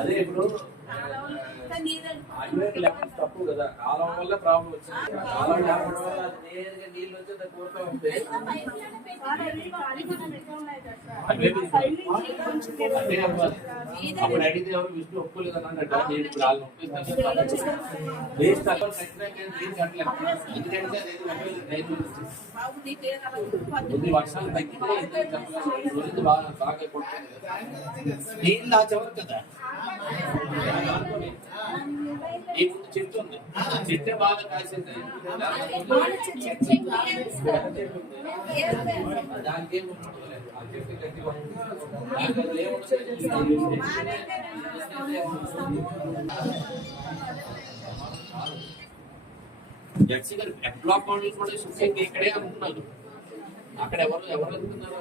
అదే ఇప్పుడు అటువైపు లెఫ్ట్ తప్పు కదా, కాలం వల్ల ప్రాబ్లం వచ్చింది. కాలం లేకపోవడం వల్ల అది నేరుగా నీళ్ళు వచ్చి కూరుతూ ఉంది. అప్పుడు అడిగితే ఎవరు విష్ణు ఒప్పుకోలేదు అన్నట్ట. నేను ఇప్పుడు వాళ్ళు ఒప్పిస్తాను ఎందుకంటే కొద్ది వర్షాలు తగ్గితే గురించి బాగా కొట్టాను కదా. నీళ్ళు దాచేవారు కదా. ఈ ముందు చెట్టు ఉంది, చెట్టే బాగా కాసింది. దానికి ఏం ఉండలేదు. ఆ చెట్టు గట్టిగా జడ్సీ గారు బ్లాక్ మోడల్ కూడా ఇక్కడే అనుకున్నారు. అక్కడ ఎవరు వెళ్తున్నారు?